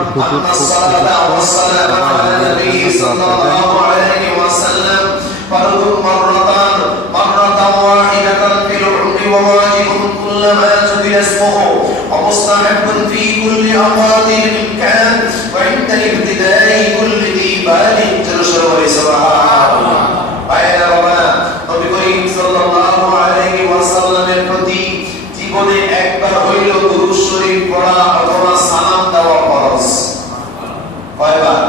আজকের হুজুর খুব অসুস্থ, সবাই হুজুরের জন্য দোয়া করবেন। فرض مرة واحدة في العمر وواجب كلما جبل اسمه ومستحب في كل أوقات الإمكان وعند ابتداء كل ذي بال تنشر سبحان الله. বাইরে বাবা নবী করিম সাল্লাল্লাহু আলাইহি ওয়াসাল্লামের প্রতি জীবনে একবার হইল দুরূদ শরীফ পড়া অথবা সালাম দেওয়া ফরজ। কয়বার?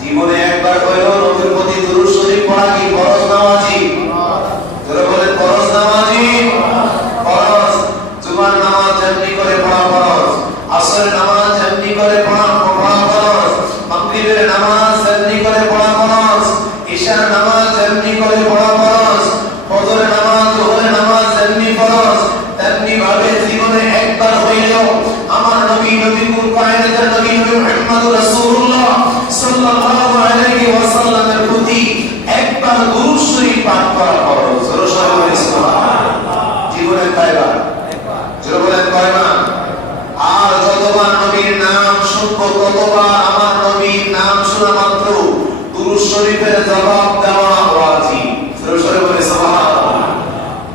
জীবনে একবার হইল নবীর প্রতি দুরূদ শরীফ পড়া কি ফরজ না ওয়াজিব? যারা বলেন ফরজ না ওয়াজিব? ফরজ। জুমার নামাজ যেমনি করে পড়া ফরজ, আসরের নামাজ যেমনি করে পড়া ফরজ, মাগরিবের নামাজ যেমনি করে পড়া ফরজ, ইশার নামাজ যেমনি করে পড়া ফরজ, ফজরের নামাজ, যোহরের নামাজ যেমনি ফরজ, তেমনি ভাবে জীবনে একবার হইলেও আমার নবী নবীকুল কায়নাতের নবী মুহাম্মদ রাসূলুল্লাহ সাল্লাল্লাহু আলাইহি ওয়াসাল্লামের প্রতি একবার দুরূদ শরীফ পাঠ করা ফরজ। সুবহানাল্লাহ। জীবনে কয়বার? যারা বলেন কয়বার? আর যতবার নবীর নাম শুনবো ততবার আমার নবীর নাম শোনা মাত্র দুরূদ শরীফের জবাব দেওয়া ওয়াজিব। সুবহানাল্লাহ।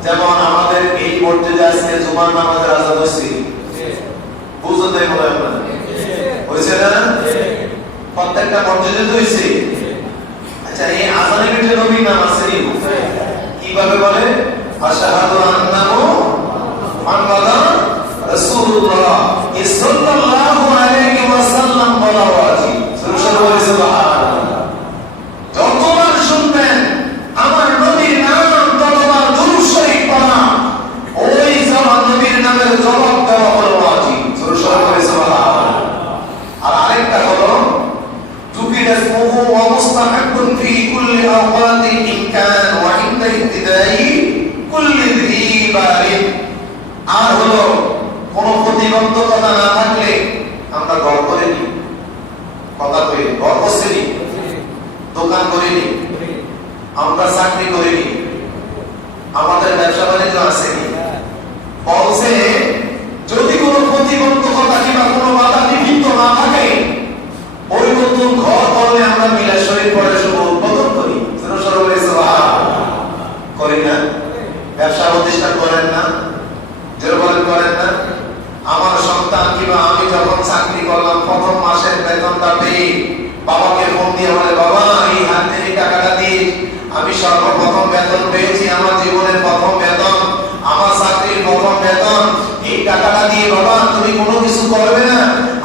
যেমন আমাদের এই মসজিদে আজকে জুমার নামাজের আযান হইছে, বুঝতে বলেন না হইছে না? প্রত্যেকটা মসজিদে তো হইছে। আচ্ছা, এই আযানের ভিতরে নবীর নাম আছে নি? কিভাবে বলে? আশহাদু আন্না মুহাম্মাদান রাসূলুল্লাহ সাল্লাল্লাহু আলাইহি ওয়াসাল্লাম বলা ওয়াজিব। সুবহানাল্লাহ। যতবার শুনবেন আমার নবীর নাম ততবার দুরূদ শরীফ পড়া, ওই zaman নবীর নামের জবাব দেওয়া হলো ওয়াজিব। সুবহানাল্লাহ। আর আরেকটা হলো جبل اسمه ومستحب في كل أوقات الإمكان وعند ابتداء كل ذي بال। আর হলো কোন প্রতিবন্ধকতা না থাকলে আমরা ঘর করে নি, কথা কই, ঘর করছি নি, দোকান করিনি, আমরা চাকরি করিনি, আমাদের ব্যবসা বাণিজ্য আছে নি, বলছে যদি কোনো প্রতিবন্ধকতা কিংবা কোনো বাধা বিঘ্ন না থাকে ওই নতুন ঘর করলে আমরা মিলাদ শরীফ পড়ে শুভ উদ্বোধন করি। করি না? ব্যবসা প্রতিষ্ঠান করেন না? যেরকম করেন না? আমার সন্তান কিংবা আমি যখন চাকরি করলাম প্রথম মাসের বেতনটা পেয়ে বাবাকে ফোন দিয়ে বলে, বাবা এই হাত থেকে টাকাটা দিন, আমি সর্বপ্রথম বেতন পেয়েছি, আমার জীবনের প্রথম বেতন, আমার চাকরির প্রথম বেতন, এই টাকাটা দিয়ে বাবা তুমি কোনো কিছু করবে না,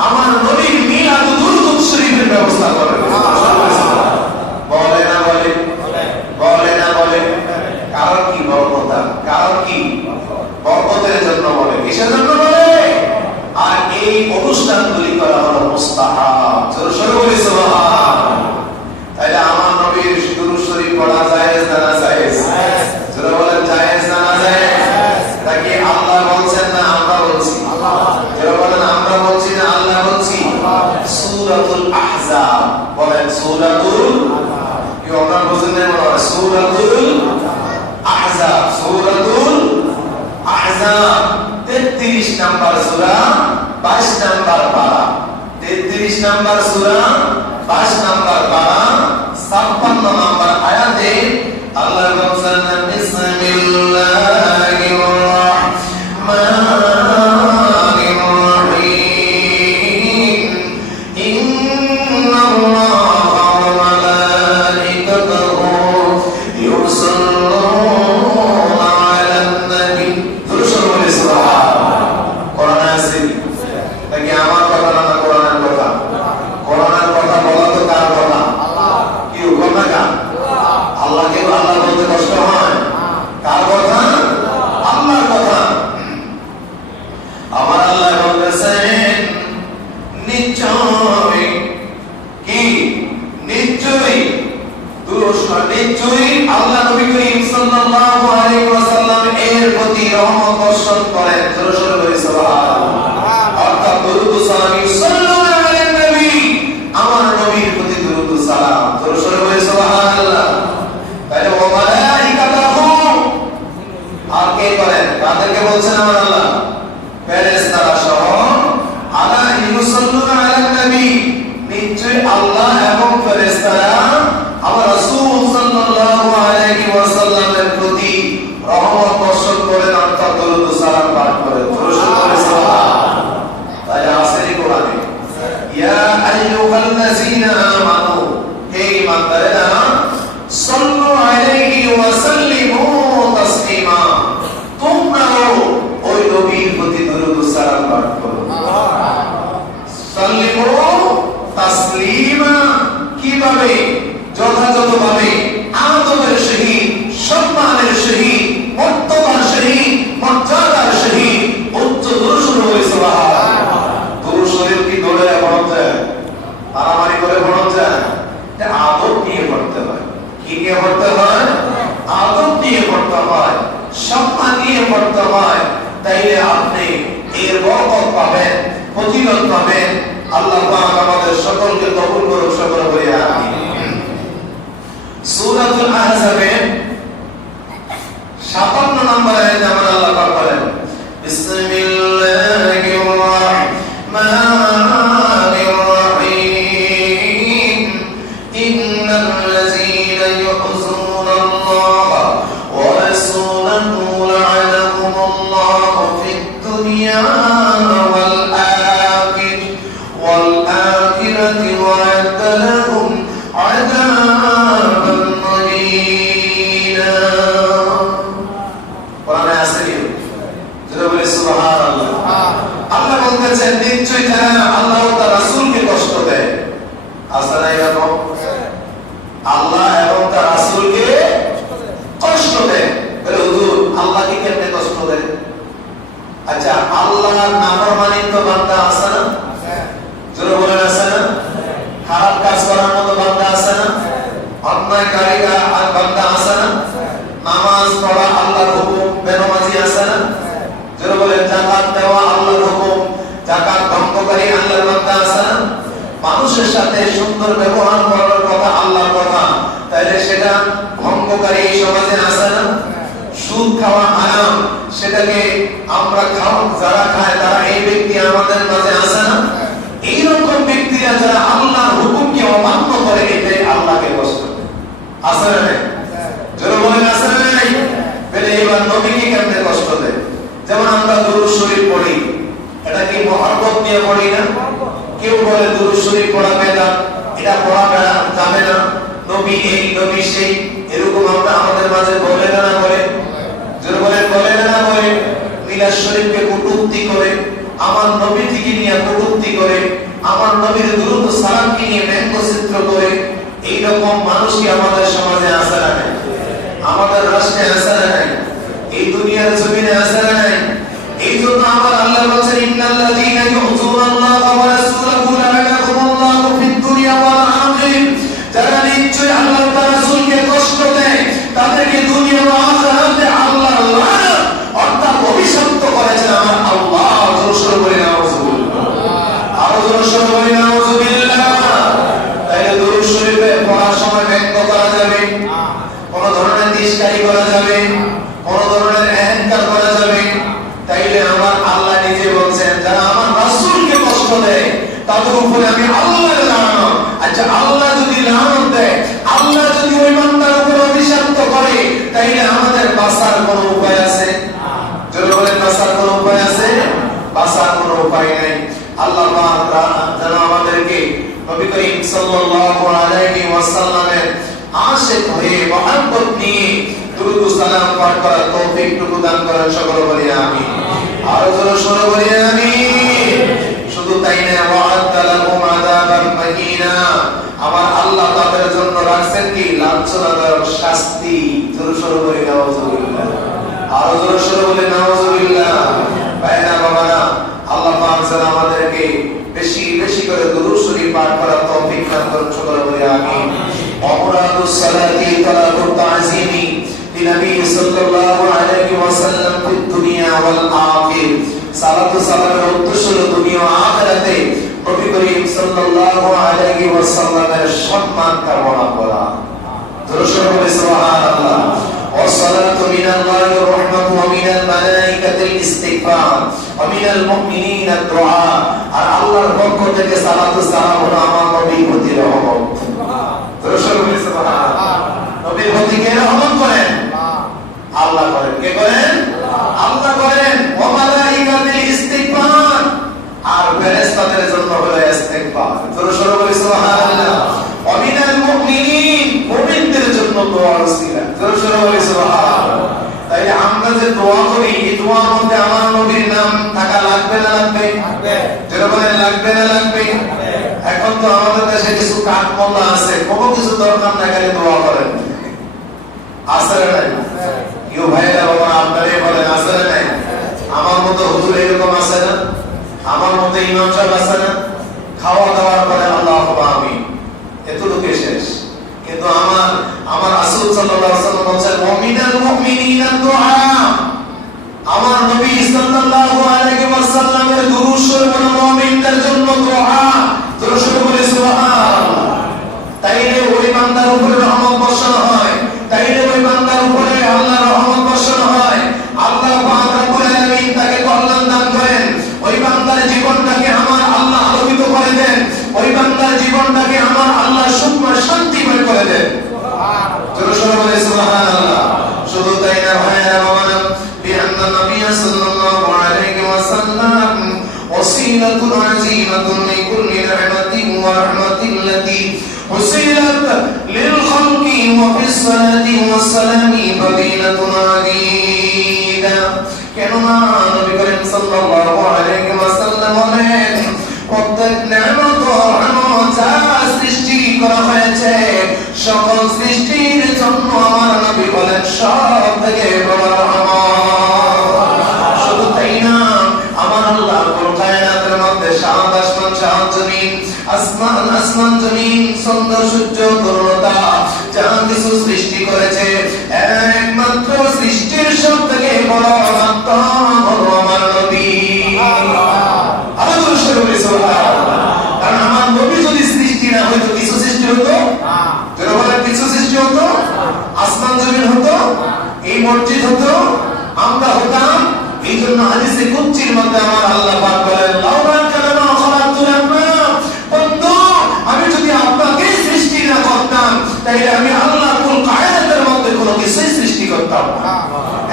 আমার নবীর মিলাদ দুরূদ শরীফের ব্যবস্থা করবে। বলে না বলে? বলে না বলে? কারণ কি? বরকতা। কারণ কি? বরকতের জন্য বলে। কিসের জন্য বলে? আর এই অনুষ্ঠানগুলি করা হলো মুস্তাহাব। জোরে বলি সুবহানাল্লাহ। তাহলে আমার নবীর দুরূদ শরীফ পড়া জায়েজ না না জায়েজ? জোরে বলেন জায়েজ না না জায়েজ? তাকে আল্লাহ বলছেন না আমরা বলছি? জোরে বলেন আমরা বলছি না আল্লাহ বলছি? সূরাতুল আহজাব বলেন, সূরাতুল কি আমরা বুঝেন না? বলেন সূরাতুল আহজাব। সূরাতুল আহজাব 33 নাম্বার সূরা, 22 নাম্বার পারা। 33 নাম্বার সূরা, 22 নাম্বার পারা, 56 নাম্বার আয়াতে আল্লাহ বলেন, বিসমিল্লাহির রাহমানির রহিম, ইন্নাল্লাহা ওয়া মালাইকাতাহু ইউসাল্লুনা আলান নবী। সুবহানাল্লাহ। কোরআন আছে নাকি আমার কথা না কোরআনের কথা? কোরআনের কথা বলা তো কার কথা? আল্লাহ। কি কথা কার? আল্লাহকে আল্লাহ বলতে কষ্ট হয়? কার কথা? আল্লাহর কথা। আমার আল্লাহ বলেছেন নিশ্চয় কি? নিশ্চয়ই নিশ্চয়ই আল্লাহ নবী করিম সাল্লাল্লাহু আলাইহি ওয়াসাল্লাম এর প্রতি রহমত বর্ষণ করেন। জোরে জোরে বলি সুবহানাল্লাহ। অর্থাৎ দুরূদ সালাম সাল্লাল্লাহু আলাইহি নবী, আমার নবীর প্রতি দুরূদ সালাম। জোরে জোরে বলি সুবহানাল্লাহ। তাহলে ওয়া মালাইকাতাহু আর কে করেন? কাদেরকে বলছেন আমার আল্লাহ? ফেরেশতারা সহ আলা ইউসাল্লুনা আলান আইয়ুহাল্লাযীনা আমানু, হে ঈমানদারেরা, সাল্লু আলাইহি ওয়া সাল্লিমু তাসলিমা, তোমরাও ওই নবীর প্রতি দরুদ ও সালাম পাঠ করো। সাল্লিমু তাসলিমা, কিভাবে? যথাযথভাবে, আদবের সহিত, সম্মানের সহিত, মর্তবার সহিত, মর্যাদার সহিত উচ্চ দরুদ পড়ো। সুবহানাল্লাহ। দরুদ শরীফ কি দৌড়ে পড়া যায়? মারামারি করে পড়া যায়? এটা আদব নিয়ে পড়তে হয়। কি নিয়ে পড়তে হয়? আদব নিয়ে পড়তে হয়, সম্মান নিয়ে পড়তে হয়। তাইলে আপনি এর বরকত পাবেন, ফজিলত পাবেন। আল্লাহ পাক আমাদের সকলকে কবুল করুন, সকল বলি আমিন। সূরাতুল আহজাবের ৫৭ নম্বর আয়াতে আমার আল্লাহ পাক বলেন, বিসমিল্লাহির রাহমানির রাহিম, ইন্নাল্লাযীনা ইউযুনাল্লাহা ওয়া রাসূলাহু লা'আনাহুমুল্লাহু ফিদ দুনিয়া ওয়াল আখিরাতি ওয়া আ'আদ্দা লাহুম আযাবান মুহিনা। কোরআনে আছে কি? যারা বলে সুবহানাল্লাহ। আল্লাহ বলতেছেন, নিশ্চয়ই যারা আল্লাহ ও তার রাসূলকে কষ্ট দেয়, আছে না এরকম? আল্লাহ এবং তার রাসূলকে কষ্ট দেয়। বলে হুজুর, আল্লাহকে কেমনে কষ্ট দেয়? আচ্ছা, আল্লাহর নাফরমানির তো বান্দা আছে না? যারা বলেন আছে না? খারাপ কাজ করার মতো বান্দা আছে না? অন্যায়কারী আর বান্দা আছে না? নামাজ পড়া আল্লাহর হুকুম, বেনামাজি আছে না? যারা বলেন যাকাত দেওয়া আল্লাহর হুকুম, যাকাত ভঙ্গকারী আল্লাহর বান্দা আছে না? মানুষের সাথে সুন্দর ব্যবহার করার কথা আল্লাহর কথা, তাইলে সেটা ভঙ্গকারী এই সমাজে আছে না? সুদ খাওয়া হারাম, সেটাকে আমরা খাও, যারা খায় তারা এই ব্যক্তি আমাদের মাঝে আছে না? এইরকম ব্যক্তিরা যারা আল্লাহর হুকুমকে অমান্য করে, এটাই আল্লাহকে কষ্ট আছে না? যারা বলেন আছে না? বলে এবার নবীকে কেমনে কষ্ট দেয়? যেমন আমরা দুরূদ শরীফ পড়ি, এটা কি মহব্বত নিয়ে পড়ি না? কেউ বলে দুরূদ শরীফ পড়া বেদাত, এটা পড়া যাবে না, নবী এই নবী সেই, এরকম আমরা আমাদের মাঝে বলে না বলে? যারা বলেন বলে না বলে? মিলাদ শরীফকে কটূক্তি করে, আমার নবীকে নিয়ে কটূক্তি করে, আমার নবীর দুরূদ ও সালামকে নিয়ে ব্যঙ্গচিত্র করে, এইরকম মানুষ কি আমাদের সমাজে আছে না? আমাদের রাষ্ট্রে আছে না? এই দুনিয়ার জমিনে আছে না? এই জন্য আমার আল্লাহ বলেন, ইন্নাল্লাযীনা ইউযুনাল্লাহা ওয়া রাসূলাহু লা'আনাহুমুল্লাহু ফিদ দুনিয়া ওয়াল আখিরাহ, যারা নিশ্চয়ই আল্লাহ ও তার রাসূলকে কষ্ট দেয়, তাদেরকে দুনিয়া ও আখিরাতে আল্লাহ লানত অর্থাৎ অভিশপ্ত করেছেন আমার আল্লাহ। জোরে বলি নাউযুবিল্লাহ, আরো জোরে বলি নাউযুবিল্লাহ। তাইলে দুরূদ শরীফে পড়ার সময় ব্যঙ্গ করা যাবে, কোন ধরনের তিরস্কারি করা যাবে, কোন ধরনের অহংকার করা যাবে? তাইলে আমার আল্লাহ নিজে বলছেন, যারা আমার রাসূলকে কষ্ট দেয় তাদের উপরে আমি আল্লাহর লানত। আচ্ছা, আল্লাহ যদি লানত দেয়, আল্লাহ যদি ওই বান্দার উপরে অভিশপ্ত করে, তাইলে আমাদের বাঁচার কোনো উপায় আছে? যারা বলেন বাঁচার কোনো উপায় আছে? বাঁচার কোনো উপায় নাই। আল্লাহ পাক যেন আমাদেরকে নবী করিম সাল্লাল্লাহু আলাইহি ওয়াসাল্লামের আশিক হয়ে মহব্বত নিয়ে দুরূদ ও সালাম পাঠ করার তৌফিক টুকু দান করেন, সকল বলি আমিন। আরো জোরে বলি আমিন। শুধু তাই না, ওয়া'আদ্দা লাহুম আযাবান মুহিনা, আমার আল্লাহ তাদের জন্য রাখছেন কি? লাঞ্ছনাদায়ক শাস্তি। জোরে বলি নাউযুবিল্লাহ, আরো জোরে বলি নাউযুবিল্লাহ। ভাইরা বাবারা, আল্লাহ পাক যেন আমাদেরকে বেশি বেশি করে দুরূদ শরীফ পাঠ করার তৌফিক দান করেন, সকল বলি আমিন। অমরাদুস সালাতি তালাবুত তা'যীমি লিনবী সাল্লাল্লাহু আলাইহি ওয়াসাল্লাম ফিদ দুনিয়া ওয়াল আখির, সালাত ও সালামের উদ্দেশ্য হলো দুনিয়া ও আখিরাতে নবী করিম সাল্লাল্লাহু আলাইহি ওয়াসাল্লামের সম্মান কামনা করা। জোরে বলি সুবহানাল্লাহ। والصلاة من الله الرحمة ومن الملائكة الاستغفار ومن المؤمنين الدعاء, আর আল্লাহর পক্ষ থেকে সালাত ও সালাম হলো আমার নবীর প্রতি রহমত। জোরে বলি সুবহানাল্লাহ। নবীর প্রতি কে রহমত করেন? আল্লাহ করেন। কে করেন? আল্লাহ করেন। ওয়া মালাইকাতুল ইস্তিগফার, আর ফেরেশতাদের জন্য হলো ইস্তিগফার। জোরে বলি সুবহানাল্লাহ। দোয়ার উসিলা। জোরে বলি সুবহানাল্লাহ। তাই আমরা যে দোয়া করি এই দোয়ার মধ্যে আমার নবীর নাম থাকা লাগবে না লাগবে? যেটা বলেন লাগবে না লাগবে? এখন তো আমাদের দেশে কিছু কাঠ মোল্লা আছে, কোনো কিছু দরকার না গেলে দোয়া করেন, আছে না নাই? কেউ ভাইরা বাবা আপনারাই বলেন আছে না নাই? আমার মতো হুজুর এরকম আছে না? আমার মতো ইমাম সাহেব আছে না? খাওয়া দাওয়ার পরে আল্লাহু আমিন এতটুকু শেষ। কিন্তু আমার রাসূল সাল্লাল্লাহু আলাইহি ওয়াসাল্লাম বলেন মুমিনাল মুমিনিনা দুআ, আমার নবী সাল্লাল্লাহু আলাইহি ওয়াসাল্লামের দুরূদ শরীফ মুমিনদের জন্য দোয়া। দুরূদ শরীফ বলে সুবহানাল্লাহ। তাইলে ওই বান্দার উপরে রহমত বর্ষণ হয়, তাইলে ওই বান্দার উপরে আল্লাহর রহমত বর্ষণ হয়। আল্লাহ পাক রব্বুল আলামিন তাকে কল্যাণ দান করেন, ওই বান্দার জীবনটাকে আমার আল্লাহ আলোকিত করে দেন, ওই বান্দার জীবনটাকে আমার আল্লাহ সুখময় শান্তিময় করে দেন। সুবহানাল্লাহ বলে সুবহানাল্লাহ। শুধু তাই না ভাইরা বাবারা, বিআন্না নবী সাল্লাল্লাহু আলাইহি ওয়াসাল্লাম ওসিলাতুন আযীমাতুন লিকুল্লি নি'মাতিন ওয়া রাহমাতিন লাতী حصلت للخلق وفي الصلاة والسلام فضيلة عديدة। কেননা নবী করিম সাল্লাল্লাহু আলাইহি ওয়াসাল্লাম বলেন প্রত্যেক নিয়ামত ও রহমত যা সৃষ্টি করা হয়েছে সকল সৃষ্টির জন্য আমার নবী বলেন সবথেকে বড় রহমত। শুধু তাই না, আমার আল্লাহ পুরো কায়নাতের মধ্যে সাত আসমান সাত জমিন, আসমান জমিন সুন্দর সূর্য তরুণতা যা কিছু সৃষ্টি করেছে একমাত্র সৃষ্টির সব থেকে বড় আমার নবী। আল্লাহু সুবহানাল্লাহ। কারণ আমার নবী যদি সৃষ্টি না হইতো কিছু সৃষ্টি হতো? যারা বলেন কিছু সৃষ্টি হতো? আসমান জমিন হতো? এই মসজিদ হতো? আমরা হতাম? এই জন্য হাদিসে কুদসির মধ্যে আমার আল্লাহ পাক বলেন লাউলা কালামা খালাকুল আমা, বন্ধু আমি যদি আপনাকে সৃষ্টি না করতাম তাহলে আমি আল্লাহ কুল কায়নাতের মধ্যে কোনো কিছুই সৃষ্টি করতাম না।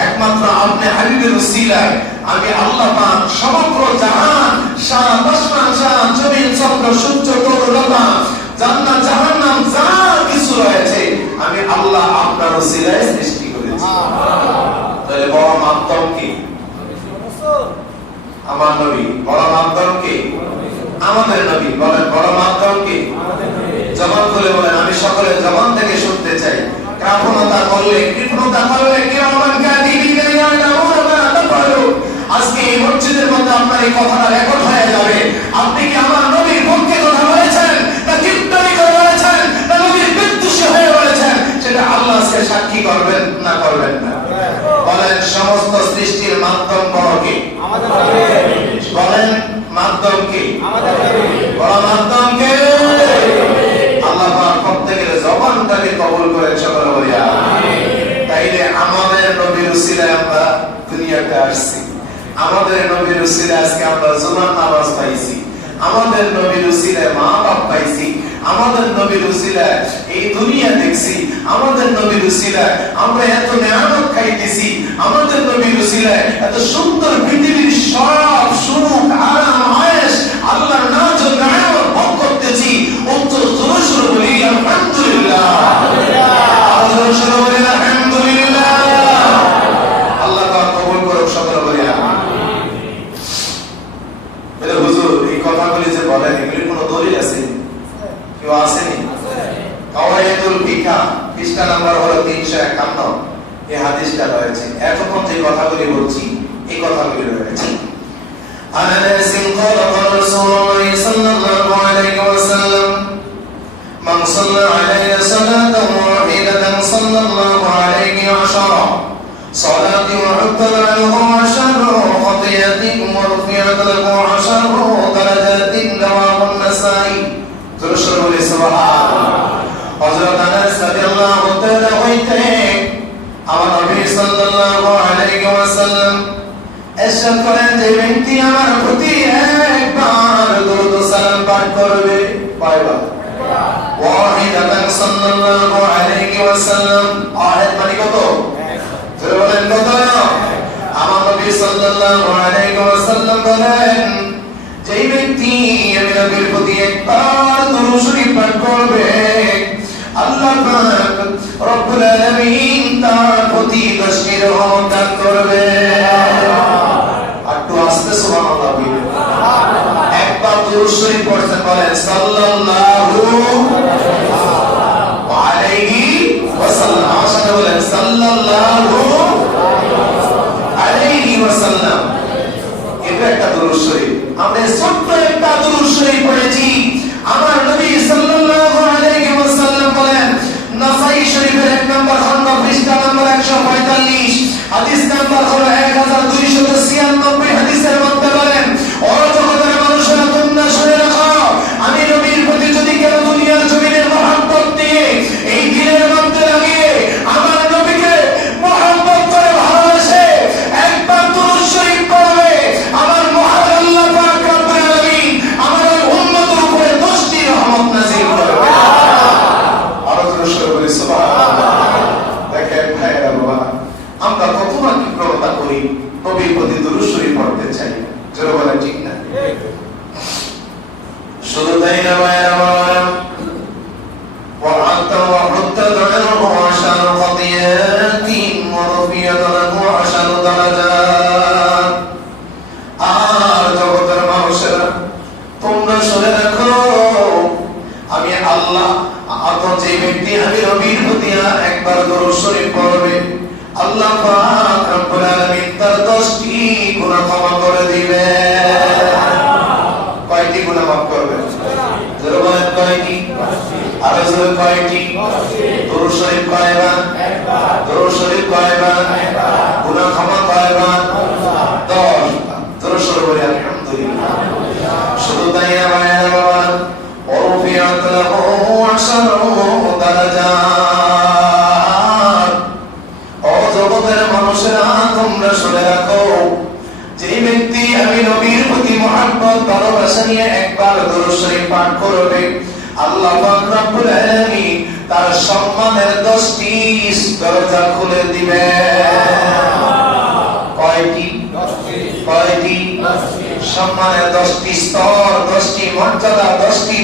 একমাত্র আপনি হাবিবের উসিলায় আমি আল্লাহ পাক সমগ্র জাহান সাত আসমান সাত জমিন চন্দ্র সূর্য তরুণতা জান্নাত জাহান্নাম যা কিছু রয়েছে আমি আল্লাহ আপনার উসিলায় সৃষ্টি করেছি। তাহলে বড় মাধ্যম কি? আমার নবী। বড় মাধ্যম কি? আমাদের নবী। বলেন বড় মাধ্যম কি? জবান খুলে বলেন, আমি সকলের জবান থেকে শুনতে চাই। কৃপণতা করলে কিরামান কাতিবিনা ইয়ালামুনা মা তাফআলুন। আজকে এই মসজিদের মধ্যে আপনার এই কথাটা রেকর্ড হয়ে যাবে। আপনি কি আমার নবীর পক্ষে কথা বলেছেন না কিপটামি করে বলেছেন না নবীর বিদ্বেষী হয়ে বলেছেন, সেটা আল্লাহ আজকে সাক্ষী করবেন না করবেন না? বলেন সমস্ত সৃষ্টির মাধ্যম বড় কি? আমাদের নবী। বলেন মাধ্যম কি? আমাদের নবী। বড় মাধ্যম কে? আল্লাহ পাক প্রত্যেকের জবানটাকে কবুল করেন সকলে বলি আমিন। তাইলে আমাদের নবীর উসিলায় আমরা দুনিয়াতে আসছি, আমাদের নবীর উসিলায় আজকে আমরা জুমার নামাজ পাইছি, আমাদের নবীর উসিলায় মা বাপ পাইছি, আমাদের নবীর উসিলায় এই দুনিয়া দেখছি, আমাদের নবীর উসিলায় আমরা এত নিয়ামত খাইতেছি, আমাদের নবীর উসিলায় এত সুন্দর পৃথিবীর সব সুখ আরাম আয়েশ আল্লাহর নাজ ও নিয়ামত ভোগ করতেছি। উত্তর জোরে বলি আলহামদুলিল্লাহ। আল্লাহু জোরে বলি আলহামদুলিল্লাহ। আল্লাহ পাক কবুল করুক সকলে বলি আমিন। বলে হুজুর এই কথাগুলি যে বলেন এগুলি কোনো দলিল আছে? কেউ আসেনি? কাওয়াইদুল ফিকা পৃষ্ঠা নাম্বার হলো 351, এই হাদিসটা রয়েছে। এতক্ষণ যে কথাগুলি বলছি এই কথাগুলি রয়েছে। আনাস قال قال رسول الله صلى الله عليه وسلم من صلى علي صلاة واحدة صلى الله عليه 10 صلاة وحبت عنه 10 خطيئة ورفعت له 10 درجات رواه النسائي। বলে সুবহানাল্লাহ। হযরত আনাস রাদিয়াল্লাহু তাআলা হইতে আমার নবী সাল্লাল্লাহু আলাইহি ওয়াসাল্লাম ইরশাদ করেন যে ব্যক্তি আমার প্রতি একবার দরুদ ও সালাম পাঠ করবে, কয়বার? ওয়াহিদাতান সাল্লাল্লাহু আলাইহি ওয়াসাল্লাম। আয়াত মানে কত? জোরে বলেন কত? আমার নবী সাল্লাল্লাহু আলাইহি ওয়াসাল্লাম বলেন যেই ব্যক্তি আমি নবীর প্রতি একবার দরুদ শরীফ পাঠ করবে আল্লাহ পাক রব্বুল আলামিন তার প্রতি 10টি রহমত দান করবে। একটু আস্তে সুবহানাল্লাহ বলবেন। একবার দুরূদ শরীফ পড়তে বলেন সাল্লাল্লাহু আলাইহি ওয়াসাল্লাম। আমার সাথে বলেন সাল্লাল্লাহু আলাইহি ওয়াসাল্লাম। এটা একটা দুরূদ শরীফ। আমরা ছোট্ট একটা দুরূদ শরীফ পড়েছি। আমার নবী সাল্লাল্লাহু আলাইহি ওয়াসাল্লাম বলেন, নাসাই শরীফের 1 নম্বর খণ্ড পৃষ্ঠা নম্বর 145 হাদিস নাম্বার হলো 1296 হাদিসের মধ্যে বলেন, ও জগতের মানুষেরা তোমরা শুনে রাখো, আমি নবীর প্রতি যদি কেউ দুনিয়ার জমিনে মহব্বত দিয়ে এই দিনের মধ্যে লাগিয়ে আমার নবীকে মহব্বত করে ভালোবাসে একবার দুরূদ শরীফ পড়বে, আমার মহান আল্লাহ পাক রব্বুল আলামিন আমার উম্মতের উপরে 10টি রহমত নাযিল করবে। আরো জোরে সরে বলি সুবহানাল্লাহ। দেখেন ভাইরা বাবা, আমরা কত না কি প্রবণতা করি, নবীর প্রতি দুরূদ শরীফ পড়তে চাই, জোরে বলেন ঠিক না? শুধু তাই না ভাইরা বাবা, وعدت وحدت دعره عشر خطيئات ورفيت له عشر درجات। আর জগতের মানুষেরা তোমরা শুনে রাখো, আমি আল্লাহ যে ব্যক্তি আমি নবীর প্রতি একবার দুরূদ শরীফ পড়বে, আল্লাহ পাক রব্বুল আলামিন তার 10টি গুনাহ ক্ষমা করে দিবে। কয়টি গুনাহ মাফ করবে? জোরে বলেন কয়টি? আর জোরে কয়টি? দুরূদ শরীফ কয়বার? একবার। দুরূদ শরীফ কয়বার? একবার। গুনাহ ক্ষমা কয়বার? 10। দুরূদ শরীফ বলি আলহামদুলিল্লাহ। শুধু তাই না ভাইরা বাবা, ওরফিয়াত লাহু 10 দারাজাত। ও জগতের মানুষেরা তোমরা শুনে রাখো, যে ব্যক্তি আমি নবীর প্রতি মহব্বত ভালোবাসা নিয়ে একবার দুরূদ শরীফ পাঠ করবে, আল্লাহ পাক রব্বুল আলামিন তার সম্মানের 10টি দরজা খুলে দিবে। কয়টি? 10টি। কয়টি? 10টি। সম্মানের 10টি স্তর, 10টি মর্যাদা, 10টি